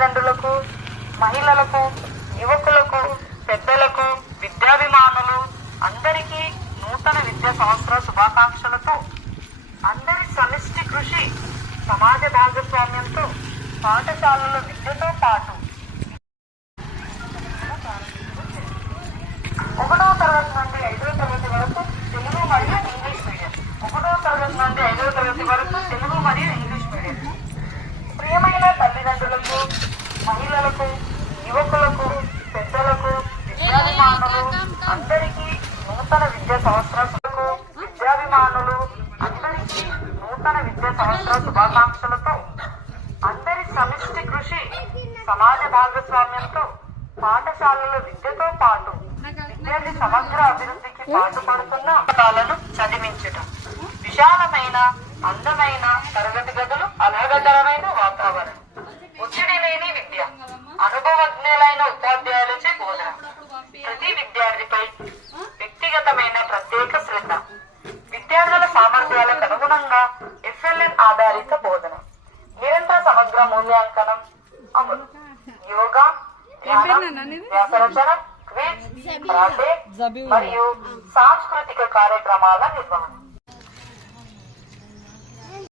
తల్లిదండ్రులకు, మహిళలకు, యువకులకు, పెద్దలకు, విద్యాభిమానులు అందరికీ నూతన విద్యా సంవత్సర శుభాకాంక్షలతో అందరి సమిష్టి కృషి, సమాజ భాగస్వామ్యంతో పాఠశాలలో విద్యతో పాటు 1వ తరగతి నుండి 5వ తరగతి వరకు తెలుగు మరియు ఇంగ్లీష్ మీడియం. 1వ తరగతి నుండి 5వ తరగతి వరకు తెలుగు మరియు ఇంగ్లీష్ మీడియం. ప్రియమైన తల్లిదండ్రులకు, మహిళలకు, యువకులకు, పెద్దలకు, విద్యాభిమానులు అందరికీ నూతన విద్యా సంవత్సరాలకు విద్యాభిమానులు అందరికీ నూతన విద్యా సంవత్సర శుభాకాంక్షలతో అందరి సమిష్టి కృషి, సమాజ భాగస్వామ్యంతో పాఠశాలలో విద్యతో పాటు విద్యార్థి సమగ్ర అభివృద్ధికి పాటుపడుతున్న పాఠాలను చదివించటం, విశాలమైన అందమైన తరగతి గదులు, అలహదరమైన వాతావరణం, ఒత్తిడి లేని విద్య, అనుభవజ్ఞులైన ఉపాధ్యాయులచే బోధన, ప్రతి విద్యార్థిపై వ్యక్తిగతమైన ప్రత్యేక శ్రద్ధ, విద్యార్థుల సామర్థ్యాలకు అనుగుణంగా FLN ఆధారిత బోధన, నిరంతర సమగ్ర మూల్యాంకనం అమలు, యోగా, ధ్యానం, వ్యాసరచన, క్విజ్, కరాటే మరియు సాంస్కృతిక కార్యక్రమాల నిర్వహణ.